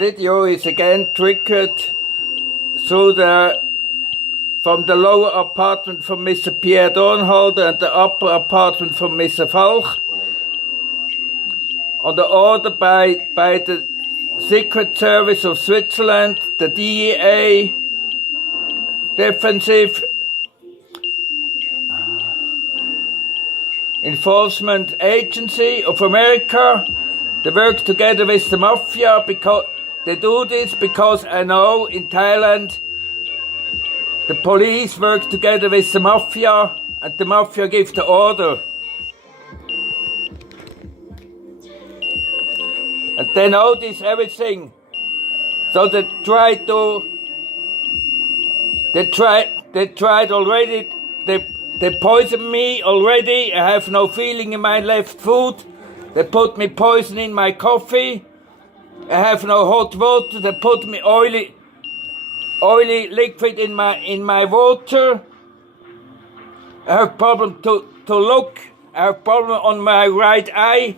video is again triggered from the lower apartment from Mr. Pierre Dornholder and the upper apartment from Mr. Falch. On the order by the Secret Service of Switzerland, the DEA, Defensive Enforcement Agency of America. They work together with the mafia because they do this because I know in Thailand the police work together with the mafia and the mafia gives the order. And they know this everything. So they tried already, they poisoned me already. I have no feeling in my left foot. They put me poison in my coffee. I have no hot water. They put me oily liquid in my water. I have problem to look. I have problem on my right eye.